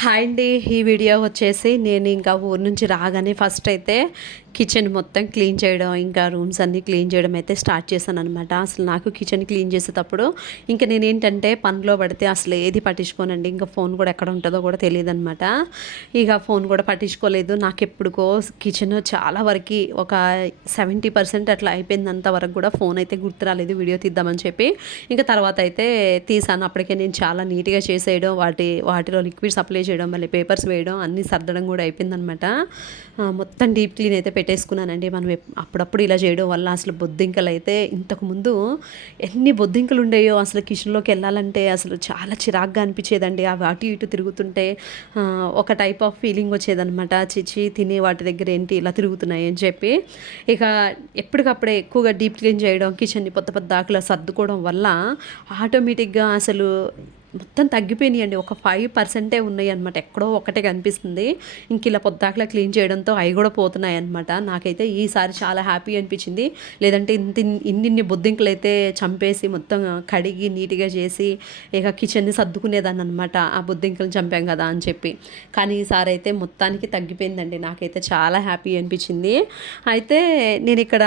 Hi అండి. ఈ video వచ్చేసి నేను ఇంకా ఊరు నుంచి రాగానే ఫస్ట్ అయితే కిచెన్ మొత్తం క్లీన్ చేయడం ఇంకా రూమ్స్ అన్నీ క్లీన్ చేయడం అయితే స్టార్ట్ చేశాను అనమాట అసలు నాకు కిచెన్ క్లీన్ చేసేటప్పుడు ఇంకా నేను ఏంటంటే పనిలో పడితే అసలు ఏది పట్టించుకోనండి. ఇంకా ఫోన్ కూడా ఎక్కడ ఉంటుందో కూడా తెలియదు అనమాట ఇక ఫోన్ కూడా పట్టించుకోలేదు. నాకు ఎప్పుడుకో కిచెన్ చాలా వరకు ఒక సెవెంటీ పర్సెంట్ అట్లా అయిపోయిందంత వరకు కూడా ఫోన్ అయితే గుర్తు రాలేదు. వీడియో తీద్దామని చెప్పి ఇంకా తర్వాత అయితే తీసాను. అప్పటికే నేను చాలా నీట్గా చేసేయడం వాటి వాటిలో లిక్విడ్స్ అప్లై చేయడం మళ్ళీ పేపర్స్ వేయడం అన్నీ సర్దడం కూడా అయిపోయిందనమాట మొత్తం డీప్ క్లీన్ అయితే పెట్టేసుకున్నానండి. మనం అప్పుడప్పుడు ఇలా చేయడం వల్ల అసలు బొద్దింకలు అయితే ఇంతకుముందు ఎన్ని బొద్దింకలు ఉండేయో అసలు కిచెన్లోకి వెళ్ళాలంటే అసలు చాలా చిరాగ్గా అనిపించేదండి. అవి అటు ఇటు తిరుగుతుంటే ఒక టైప్ ఆఫ్ ఫీలింగ్ వచ్చేదనమాట చిచి తినే వాటి దగ్గర ఏంటి ఇలా తిరుగుతున్నాయి అని చెప్పి. ఇక ఎప్పటికప్పుడే ఎక్కువగా డీప్ క్లీన్ చేయడం కిచెన్ని కొత్త పెద్ద ఆకులు సర్దుకోవడం వల్ల ఆటోమేటిక్గా అసలు మొత్తం తగ్గిపోయినాయండి. ఒక ఫైవ్ పర్సెంటే ఉన్నాయి అనమాట ఎక్కడో ఒకటే కనిపిస్తుంది. ఇంక ఇలా పొద్దాకలా క్లీన్ చేయడంతో అవి కూడా పోతున్నాయి అనమాట నాకైతే ఈసారి చాలా హ్యాపీ అనిపించింది. లేదంటే ఇంత ఇన్నిన్ని బొద్దింకలు అయితే చంపేసి మొత్తం కడిగి నీట్గా చేసి ఇక కిచెన్ని సర్దుకునేదాన్ని అనమాట ఆ బొద్దింకలు చంపాం కదా అని చెప్పి. కానీ ఈసారి అయితే మొత్తానికి తగ్గిపోయిందండి. నాకైతే చాలా హ్యాపీ అనిపించింది. అయితే నేను ఇక్కడ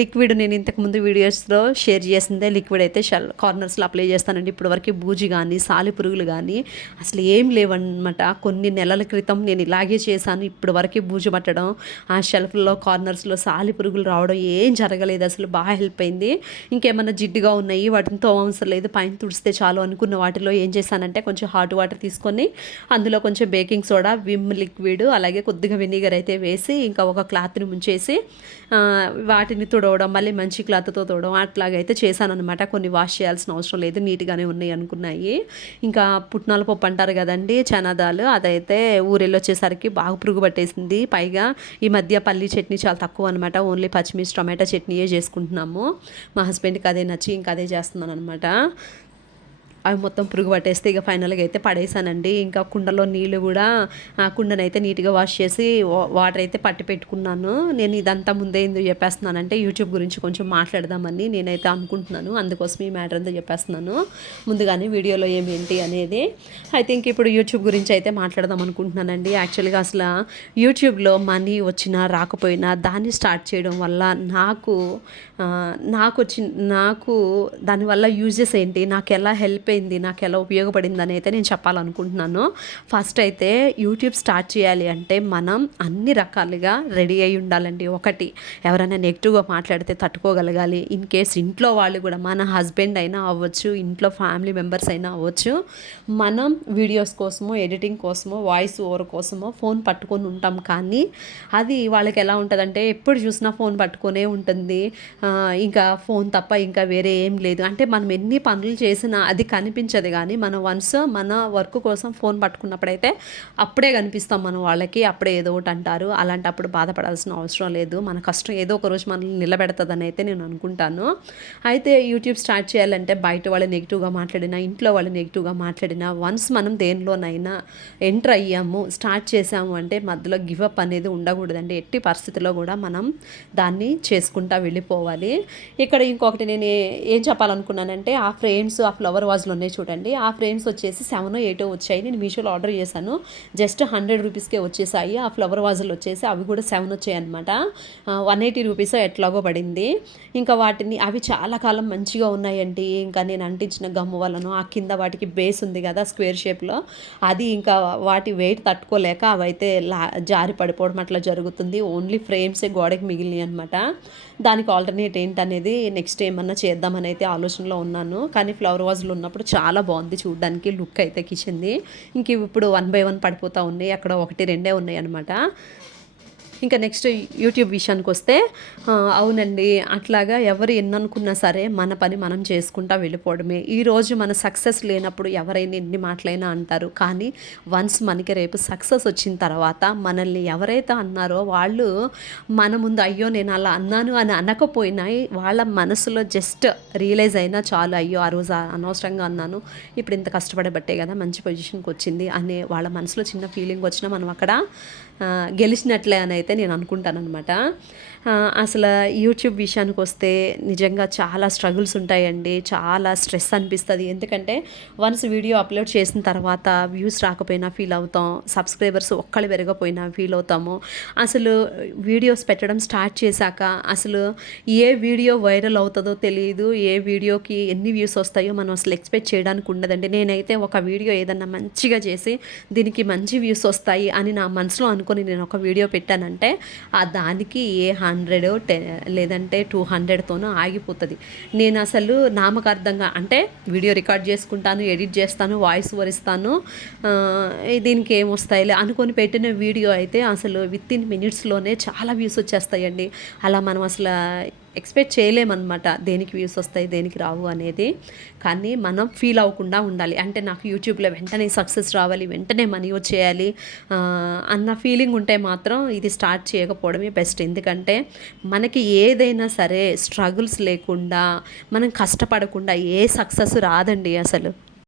లిక్విడ్ నేను ఇంతకుముందు వీడియోస్లో షేర్ చేసిందే లిక్విడ్ అయితే షల్ కార్నర్స్లో అప్లై చేస్తానండి. ఇప్పటివరకు వరకు బూజి కానీ కానీ పురుగులు కానీ అసలు ఏం లేవన్నమాట. కొన్ని నెలల క్రితం నేను ఇలాగే చేశాను. ఇప్పుడు వరకు బూజు పట్టడం ఆ షెల్ఫ్లో కార్నర్స్లో సాలిపురుగులు రావడం ఏం జరగలేదు. అసలు బాగా హెల్ప్ అయింది. ఇంకేమన్నా జిడ్డుగా ఉన్నాయి వాటిని తోమవసరం లేదు పైన తుడిస్తే చాలు అనుకున్న వాటిలో ఏం చేశానంటే కొంచెం హాట్ వాటర్ తీసుకొని అందులో కొంచెం బేకింగ్ సోడా విమ్ లిక్విడ్ అలాగే కొద్దిగా వెనిగర్ అయితే వేసి ఇంకా ఒక క్లాత్ని ముంచేసి వాటిని తుడవడం మళ్ళీ మంచి క్లాత్తో తుడవడం అట్లాగైతే చేశాను అనమాట కొన్ని వాష్ చేయాల్సిన అవసరం లేదు నీట్గానే ఉన్నాయి అనుకున్నాయి. ఇంకా పుట్నాల పప్పు అంటారు కదండి చనాదాలు. అదైతే ఊరెళ్ళి వచ్చేసరికి బాగా పురుగు పట్టేసింది. పైగా ఈ మధ్య పల్లి చట్నీ చాలా తక్కువ అనమాట ఓన్లీ పచ్చిమిర్చి టమాటా చట్నీయే చేసుకుంటున్నాము. మా హస్బెండ్కి అదే నచ్చి ఇంకా అదే చేస్తున్నాను అనమాట అవి మొత్తం పురుగు పట్టేస్తే ఇక ఫైనల్గా అయితే పడేసానండి. ఇంకా కుండలో నీళ్ళు కూడా ఆ కుండనైతే నీట్గా వాష్ చేసి వా- వాటర్ అయితే పట్టి పెట్టుకున్నాను. నేను ఇదంతా ముందే ఎందుకు చెప్పేస్తున్నానంటే యూట్యూబ్ గురించి కొంచెం మాట్లాడదామని నేనైతే అనుకుంటున్నాను. అందుకోసం ఈ మ్యాటర్ అంతా చెప్పేస్తున్నాను. ముందుగానే వీడియోలో ఏమేంటి అనేది. ఐ థింక్ ఇప్పుడు యూట్యూబ్ గురించి అయితే మాట్లాడదాం అనుకుంటున్నానండి. యాక్చువల్గా అసలు యూట్యూబ్లో మనీ వచ్చినా రాకపోయినా దాన్ని స్టార్ట్ చేయడం వల్ల నాకు నాకు వచ్చి నాకు దానివల్ల యూజెస్ ఏంటి నాకు ఎలా హెల్ప్ అయింది నాకు ఎలా ఉపయోగపడింది అని అయితే నేను చెప్పాలనుకుంటున్నాను. ఫస్ట్ అయితే యూట్యూబ్ స్టార్ట్ చేయాలి అంటే మనం అన్ని రకాలుగా రెడీ అయి ఉండాలండి. ఒకటి ఎవరైనా నెగిటివ్గా మాట్లాడితే తట్టుకోగలగాలి. ఇన్ కేస్ ఇంట్లో వాళ్ళు కూడా మన హస్బెండ్ అయినా అవ్వచ్చు ఇంట్లో ఫ్యామిలీ మెంబర్స్ అయినా అవ్వచ్చు మనం వీడియోస్ కోసమో ఎడిటింగ్ కోసమో వాయిస్ ఓవర్ కోసమో ఫోన్ పట్టుకొని ఉంటాం. కానీ అది వాళ్ళకి ఎలా ఉంటుందంటే ఎప్పుడు చూసినా ఫోన్ పట్టుకొనే ఉంటుంది. ఇంకా ఫోన్ తప్ప ఇంకా వేరే ఏం లేదు. అంటే మనం ఎన్ని పనులు చేసినా అది కనిపించదు కానీ మనం వన్స్ మన వర్క్ కోసం ఫోన్ పట్టుకున్నప్పుడైతే అప్పుడే కనిపిస్తాం మనం వాళ్ళకి అప్పుడే ఏదో ఒకటి అంటారు. అలాంటప్పుడు బాధపడాల్సిన అవసరం లేదు. మన కష్టం ఏదో ఒక రోజు మనల్ని నిలబెడతదని అయితే నేను అనుకుంటాను. అయితే యూట్యూబ్ స్టార్ట్ చేయాలంటే బయట వాళ్ళు నెగిటివ్గా మాట్లాడినా ఇంట్లో వాళ్ళు నెగిటివ్గా మాట్లాడినా వన్స్ మనం దేనిలోనైనా ఎంటర్ అయ్యాము స్టార్ట్ చేసాము అంటే మధ్యలో గివప్ అనేది ఉండకూడదండి. ఎట్టి పరిస్థితిలో కూడా మనం దాన్ని చేసుకుంటా వెళ్ళిపోవాలి. ఇక్కడ ఇంకొకటి నేను ఏం చెప్పాలనుకున్నానంటే ఆ ఫ్రేమ్స్ ఆ ఫ్లవర్ వాజ్లో ఉన్నాయి చూడండి. ఆ ఫ్రేమ్స్ వచ్చేసి సెవెన్ ఎయిటో వచ్చాయి. నేను మీషోలో ఆర్డర్ చేశాను. జస్ట్ హండ్రెడ్ రూపీస్కే వచ్చేసాయి. ఆ ఫ్లవర్ వాజులు వచ్చేసి అవి కూడా సెవెన్ వచ్చాయి అనమాట వన్ ఎయిటీ రూపీస్ ఎట్లాగో పడింది. ఇంకా వాటిని అవి చాలా కాలం మంచిగా ఉన్నాయండి. ఇంకా నేను అంటించిన గమ్ము వలన ఆ కింద వాటికి బేస్ ఉంది కదా స్క్వేర్ షేప్లో. అది ఇంకా వాటి వెయిట్ తట్టుకోలేక అవైతే లా జారి పడిపోవడం అట్లా జరుగుతుంది. ఓన్లీ ఫ్రేమ్సే గోడకి మిగిలినాయి అనమాట దానికి ఆల్టర్నేట్ ఏంటనేది నెక్స్ట్ ఏమన్నా చేద్దామని అయితే ఆలోచనలో ఉన్నాను. కానీ ఫ్లవర్ వాజులు ఉన్నప్పుడు చాలా బాగుంది చూడడానికి లుక్ అయితే కిచెన్ది. ఇంక ఇప్పుడు వన్ బై వన్ పడిపోతూ ఉన్నాయి. అక్కడ ఒకటి రెండే ఉన్నాయి అనమాట ఇంకా నెక్స్ట్ యూట్యూబ్ విషయానికి వస్తే అవునండి అట్లాగా ఎవరు ఎన్ననుకున్నా సరే మన పని మనం చేసుకుంటా వెళ్ళిపోవడమే. ఈరోజు మన సక్సెస్ లేనప్పుడు ఎవరైనా ఎన్ని మాటలైనా అంటారు కానీ వన్స్ మనకి రేపు సక్సెస్ వచ్చిన తర్వాత మనల్ని ఎవరైతే అన్నారో వాళ్ళు మన ముందు అయ్యో నేను అలా అన్నాను అని అనకపోయినా వాళ్ళ మనసులో జస్ట్ రియలైజ్ అయినా చాలు అయ్యో ఆ రోజు అనవసరంగా అన్నాను ఇప్పుడు ఇంత కష్టపడబట్టే కదా మంచి పొజిషన్కి వచ్చింది అనే వాళ్ళ మనసులో చిన్న ఫీలింగ్ వచ్చినా మనం అక్కడ గెలిచినట్లే అని అయితే నేను అనుకుంటాననమాట అసలు యూట్యూబ్ విషయానికి వస్తే నిజంగా చాలా స్ట్రగుల్స్ ఉంటాయండి. చాలా స్ట్రెస్ అనిపిస్తుంది. ఎందుకంటే వన్స్ వీడియో అప్లోడ్ చేసిన తర్వాత వ్యూస్ రాకపోయినా ఫీల్ అవుతాం. సబ్స్క్రైబర్స్ ఒక్కళ్ళు పెరగపోయినా ఫీల్ అవుతాము. అసలు వీడియోస్ పెట్టడం స్టార్ట్ చేశాక అసలు ఏ వీడియో వైరల్ అవుతుందో తెలియదు ఏ వీడియోకి ఎన్ని వ్యూస్ వస్తాయో మనం అసలు ఎక్స్పెక్ట్ చేయడానికి ఉండదండి. నేనైతే ఒక వీడియో ఏదన్నా మంచిగా చేసి దీనికి మంచి వ్యూస్ వస్తాయి అని నా మనసులో అనుకొని నేను ఒక వీడియో పెట్టానంటే ఆ దానికి ఏ హండ్రెడ్ టెన్ లేదంటే టూ హండ్రెడ్తోనూ ఆగిపోతుంది. నేను అసలు నామకార్థంగా అంటే వీడియో రికార్డ్ చేసుకుంటాను ఎడిట్ చేస్తాను వాయిస్ ఓవర్ ఇస్తాను దీనికి ఏమొస్తాయిలే అనుకొని పెట్టిన వీడియో అయితే అసలు విత్ ఇన్ మినిట్స్లోనే చాలా వ్యూస్ వచ్చేస్తాయండి. అలా మనం అసలు ఎక్స్పెక్ట్ చేయలేమన్నమాట దేనికి వ్యూస్ వస్తాయి దేనికి రావు అనేది. కానీ మనం ఫీల్ అవ్వకుండా ఉండాలి. అంటే నాకు యూట్యూబ్లో వెంటనే సక్సెస్ రావాలి వెంటనే మనీ వచ్చేయాలి అన్న ఫీలింగ్ ఉంటే మాత్రం ఇది స్టార్ట్ చేయకపోవడమే బెస్ట్. ఎందుకంటే మనకి ఏదైనా సరే స్ట్రగుల్స్ లేకుండా మనం కష్టపడకుండా ఏ సక్సెస్ రాదండి అసలు.